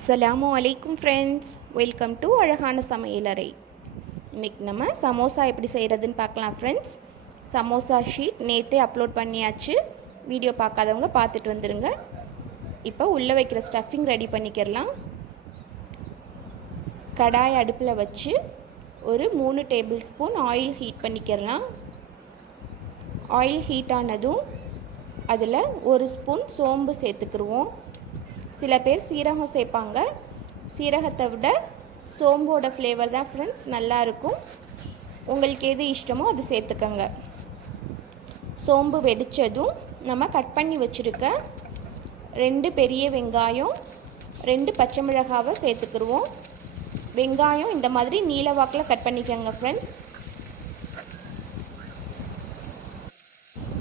அஸ்ஸலாமு அலைக்கும் friends, welcome to அழகான சமையலறை. இன்றைக்கி நம்ம சமோசா எப்படி செய்கிறதுன்னு பார்க்கலாம் ஃப்ரெண்ட்ஸ். சமோசா ஷீட் நேற்றே அப்லோட் பண்ணியாச்சு, வீடியோ பார்க்காதவங்க பார்த்துட்டு வந்துடுங்க. இப்போ உள்ளே வைக்கிற ஸ்டஃபிங் ரெடி பண்ணிக்கிறலாம். கடாய் அடுப்பில் வச்சு ஒரு 3 டேபிள் ஸ்பூன் ஆயில் ஹீட் பண்ணிக்கிறலாம். ஆயில் ஹீட் ஆனதும் அதில் 1 ஸ்பூன் சோம்பு சேர்த்துக்கிடுவோம். சில பேர் சீரகம் சேர்ப்பாங்க. சீரகத்தை விட சோம்போட ஃப்ளேவர் தான் ஃப்ரெண்ட்ஸ் நல்லாயிருக்கும். உங்களுக்கு எது இஷ்டமோ அது சேர்த்துக்கங்க. சோம்பு வெடித்ததும் நம்ம கட் பண்ணி வச்சுருக்க 2 பெரிய வெங்காயம், 2 பச்சை மிளகாவை சேர்த்துக்கிடுவோம். வெங்காயம் இந்த மாதிரி நீல வாக்கில் கட் பண்ணிக்கோங்க ஃப்ரெண்ட்ஸ்.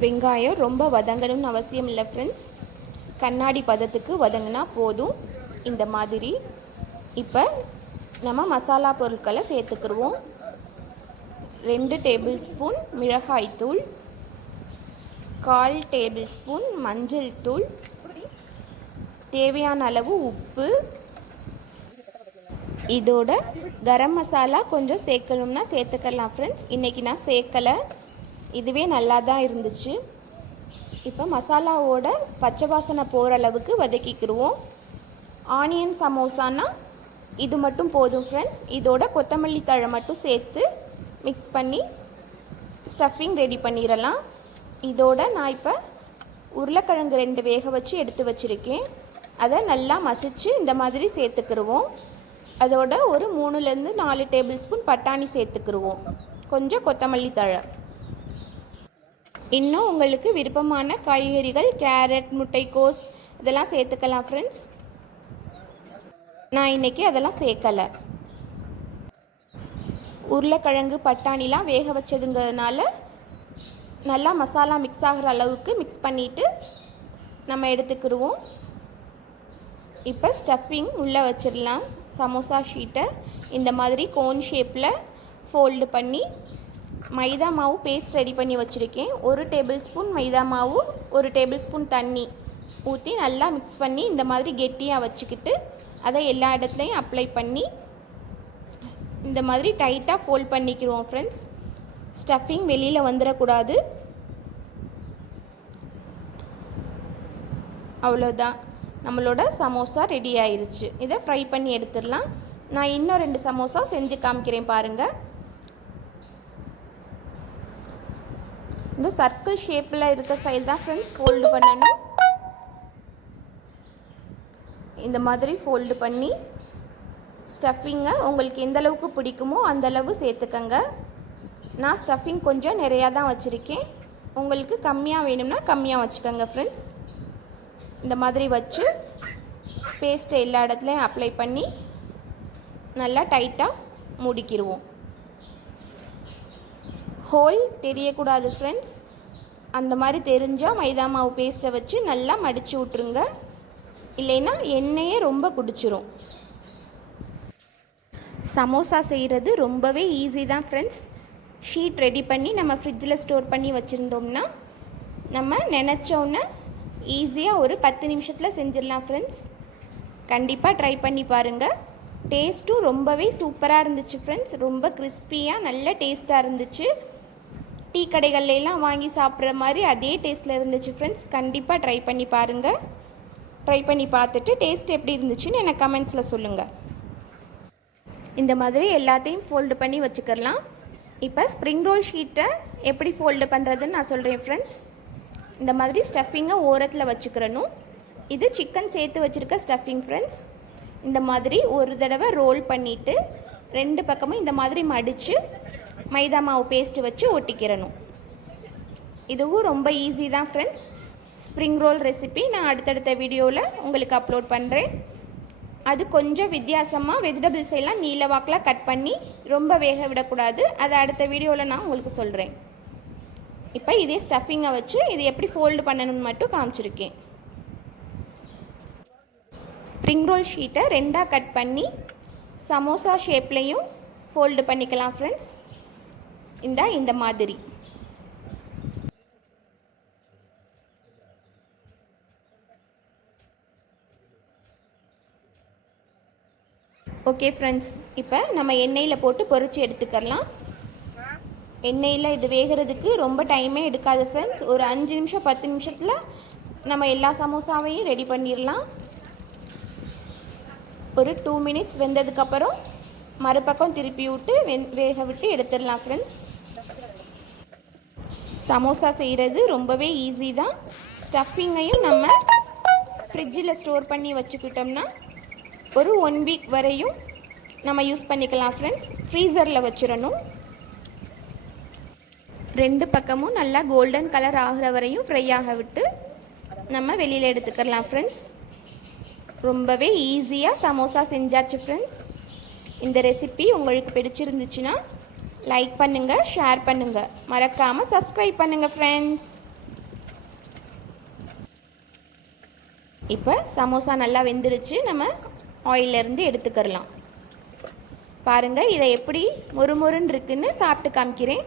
வெங்காயம் ரொம்ப வதங்கணும்னு அவசியம் இல்லை ஃப்ரெண்ட்ஸ், கண்ணாடி பதத்துக்கு வதங்கினா போதும். இந்த மாதிரி இப்போ நம்ம மசாலா பொருட்களை சேர்த்துக்கிடுவோம். 2 டேபிள் ஸ்பூன் மிளகாய்த்தூள், 1/4 டேபிள் ஸ்பூன் மஞ்சள் தூள், தேவையான அளவு உப்பு. இதோட கரம் மசாலா கொஞ்சம் சேர்க்கணும்னா சேர்த்துக்கலாம் ஃப்ரெண்ட்ஸ். இன்றைக்கி நான் சேர்க்கலை, இதுவே நல்லா தான் இருந்துச்சு. இப்போ மசாலாவோட பச்சை வாசனை போகிற அளவுக்கு வதக்கிக்கிடுவோம். ஆனியன் சமோசானா இது மட்டும் போதும் ஃப்ரெண்ட்ஸ். இதோட கொத்தமல்லி தழை மட்டும் சேர்த்து மிக்ஸ் பண்ணி ஸ்டஃபிங் ரெடி பண்ணிடலாம். இதோட நான் இப்போ உருளைக்கிழங்கு 2 வேக வச்சு எடுத்து வச்சுருக்கேன். அதை நல்லா மசிச்சு இந்த மாதிரி சேர்த்துக்கிடுவோம். அதோட ஒரு 3லேருந்து 4 டேபிள் ஸ்பூன் பட்டாணி சேர்த்துக்கிடுவோம். கொஞ்சம் கொத்தமல்லி தழை. இன்னும் உங்களுக்கு விருப்பமான காய்கறிகள் கேரட், முட்டைக்கோஸ் இதெல்லாம் சேர்த்துக்கலாம் ஃப்ரெண்ட்ஸ். நான் இன்றைக்கி அதெல்லாம் சேர்க்கலை. உருளைக்கிழங்கு பட்டாணிலாம் வேக வச்சதுங்கிறதுனால நல்லா மசாலா மிக்ஸ் ஆகிற அளவுக்கு மிக்ஸ் பண்ணிவிட்டு நம்ம எடுத்துக்கிடுவோம். இப்போ ஸ்டஃபிங் உள்ளே வச்சிடலாம். சமோசா ஷீட்டை இந்த மாதிரி கோன் ஷேப்பில் ஃபோல்டு பண்ணி மைதா மாவு பேஸ்ட் ரெடி பண்ணி வச்சுருக்கேன். 1 டேபிள் ஸ்பூன் மைதா மாவு, 1 டேபிள் ஸ்பூன் தண்ணி ஊற்றி நல்லா மிக்ஸ் பண்ணி இந்த மாதிரி கெட்டியாக வச்சுக்கிட்டு அதை எல்லா இடத்துலையும் அப்ளை பண்ணி இந்த மாதிரி டைட்டாக ஃபோல்ட் பண்ணிக்கிறோம் ஃப்ரெண்ட்ஸ். ஸ்டஃபிங் வெளியில் வந்துடக்கூடாது. அவ்வளோதான், நம்மளோட சமோசா ரெடி ஆயிடுச்சு. இதை ஃப்ரை பண்ணி எடுத்துடலாம். நான் இன்னும் 2 சமோசா செஞ்சு காமிக்கிறேன் பாருங்கள். இந்த சர்க்கிள் ஷேப்பில் இருக்க சைடு தான் ஃப்ரெண்ட்ஸ் ஃபோல்டு பண்ணணும். இந்த மாதிரி ஃபோல்டு பண்ணி ஸ்டஃபிங்கை உங்களுக்கு எந்த அளவுக்கு பிடிக்குமோ அந்தளவு சேர்த்துக்கங்க. நான் ஸ்டஃபிங் கொஞ்சம் நிறையா தான் வச்சுருக்கேன். உங்களுக்கு கம்மியாக வேணும்னா கம்மியாக வச்சுக்கோங்க ஃப்ரெண்ட்ஸ். இந்த மாதிரி வச்சு பேஸ்ட்டை எல்லா இடத்துலையும் அப்ளை பண்ணி நல்லா டைட்டாக மூடிக்கிடுவோம். ஹோல் தெரியக்கூடாது ஃப்ரெண்ட்ஸ். அந்த மாதிரி தெரிஞ்சால் மைதா மாவு பேஸ்ட்டை வச்சு நல்லா மடித்து விட்ருங்க, இல்லைன்னா எண்ணெயே ரொம்ப குடிச்சிரும். சமோசா செய்கிறது ரொம்பவே ஈஸி தான் ஃப்ரெண்ட்ஸ். ஷீட் ரெடி பண்ணி நம்ம ஃப்ரிட்ஜில் ஸ்டோர் பண்ணி வச்சுருந்தோம்னா நம்ம நினச்சோன்னே ஈஸியாக ஒரு 10 நிமிஷத்தில் செஞ்சிடலாம் ஃப்ரெண்ட்ஸ். கண்டிப்பாக ட்ரை பண்ணி பாருங்கள். டேஸ்ட்டும் ரொம்பவே சூப்பராக இருந்துச்சு ஃப்ரெண்ட்ஸ். ரொம்ப கிறிஸ்பியாக நல்ல டேஸ்ட்டாக இருந்துச்சு. டீ கடைகள்லாம் வாங்கி சாப்பிட்ற மாதிரி அதே டேஸ்ட்டில் இருந்துச்சு ஃப்ரெண்ட்ஸ். கண்டிப்பாக ட்ரை பண்ணி பாருங்கள். ட்ரை பண்ணி பார்த்துட்டு டேஸ்ட் எப்படி இருந்துச்சுன்னு எனக்கு கமெண்ட்ஸில் சொல்லுங்கள். இந்த மாதிரி எல்லாத்தையும் ஃபோல்டு பண்ணி வச்சுக்கலாம். இப்போ ஸ்ப்ரிங் ரோல் ஷீட்டை எப்படி ஃபோல்டு பண்ணுறதுன்னு நான் சொல்கிறேன் ஃப்ரெண்ட்ஸ். இந்த மாதிரி ஸ்டஃபிங்கை ஓரத்தில் வச்சுக்கிறணும். இது சிக்கன் சேர்த்து வச்சுருக்க ஸ்டஃபிங் ஃப்ரெண்ட்ஸ். இந்த மாதிரி ஒரு தடவை ரோல் பண்ணிவிட்டு 2 பக்கமும் இந்த மாதிரி மடித்து மைதா மாவு பேஸ்ட்டு வச்சு ஒட்டிக்கிறணும். இதுவும் ரொம்ப ஈஸி தான் ஃப்ரெண்ட்ஸ். ஸ்ப்ரிங் ரோல் ரெசிபி நான் அடுத்தடுத்த வீடியோவில் உங்களுக்கு அப்லோட் பண்ணுறேன். அது கொஞ்சம் வித்தியாசமாக வெஜிடபிள்ஸ் எல்லாம் நீல வாக்கில் கட் பண்ணி ரொம்ப வேக விடக்கூடாது. அதை அடுத்த வீடியோவில் நான் உங்களுக்கு சொல்கிறேன். இப்போ இதே ஸ்டஃபிங்கை வச்சு இது எப்படி ஃபோல்டு பண்ணணும்னு மட்டும் காமிச்சிருக்கேன். ஸ்ப்ரிங் ரோல் ஷீட்டை 2ஆக கட் பண்ணி சமோசா ஷேப்லேயும் ஃபோல்டு பண்ணிக்கலாம் ஃப்ரெண்ட்ஸ். இந்த மாதிரி ஓகே ஃப்ரெண்ட்ஸ், இப்போ நம்ம எண்ணெயில் போட்டு பொரித்து எடுத்துக்கலாம். எண்ணெயில் இது வேகிறதுக்கு ரொம்ப டைமே எடுக்காது ஃப்ரெண்ட்ஸ். ஒரு 5 நிமிஷம் 10 நிமிஷத்தில் நம்ம எல்லா சமோசாவையும் ரெடி பண்ணிடலாம். ஒரு 2 மினிட்ஸ் வெந்ததுக்கப்புறம் மறுபக்கம் திருப்பி விட்டு வேக விட்டு எடுத்துடலாம் ஃப்ரெண்ட்ஸ். சமோசா செய்கிறது ரொம்பவே ஈஸி தான். ஸ்டஃபிங்கையும் நம்ம ஃப்ரிட்ஜில் ஸ்டோர் பண்ணி வச்சுக்கிட்டோம்னா ஒரு 1 வீக் வரையும் நம்ம யூஸ் பண்ணிக்கலாம் ஃப்ரெண்ட்ஸ். ஃப்ரீசரில் வச்சிடணும். 2 பக்கமும் நல்லா கோல்டன் கலர் ஆகிற வரையும் ஃப்ரை ஆக விட்டு நம்ம வெளியில் எடுத்துக்கலாம் ஃப்ரெண்ட்ஸ். ரொம்பவே ஈஸியாக சமோசா செஞ்சாச்சு ஃப்ரெண்ட்ஸ். இந்த ரெசிபி உங்களுக்கு பிடிச்சிருந்துச்சுன்னா லைக் பண்ணுங்கள், ஷேர் பண்ணுங்கள், மறக்காமல் சப்ஸ்கிரைப் பண்ணுங்கள் ஃப்ரெண்ட்ஸ். இப்போ சமோசா நல்லா வெந்துருச்சு. நம்ம ஆயிலிருந்து எடுத்துக்கலாம். பாருங்கள், இதை எப்படி மொறுமொறுன்னு இருக்குன்னு சாப்பிட்டு காமிக்கிறேன்.